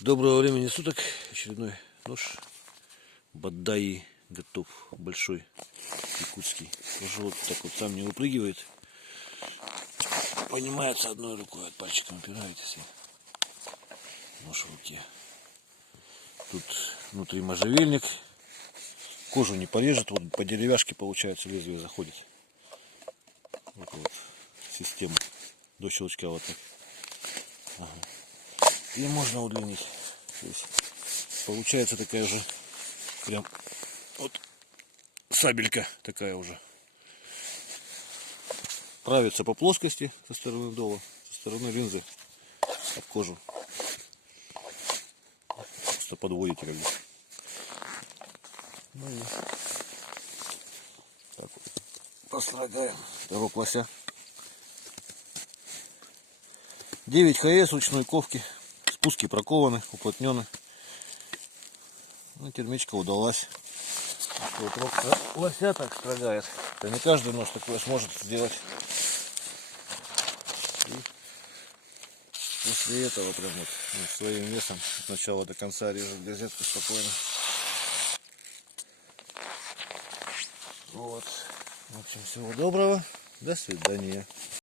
Доброго времени суток. Очередной нож Баддаи готов. Большой, якутский. Тоже вот так вот сам не выпрыгивает. Поднимается одной рукой, от пальчика опираетесь. Нож в руке. Тут внутри можжевельник. Кожу не порежет. Вот по деревяшке получается лезвие заходит. Вот система. До щелчка вот так. Ага. И можно удлинить. То есть получается такая же прям вот сабелька такая уже. Правится по плоскости со стороны дола, со стороны линзы об кожу. Просто подводите как бы. Ну и так вот построгаем второго лося. 9 ХС ручной ковки. Спуски прокованы, уплотнены. Ну, термичка удалась. Вот лося так строгает. Это не каждый нож такое сможет сделать. И после этого прям вот своим весом от начала до конца режет газетку спокойно. Вот. В общем, всего доброго. До свидания.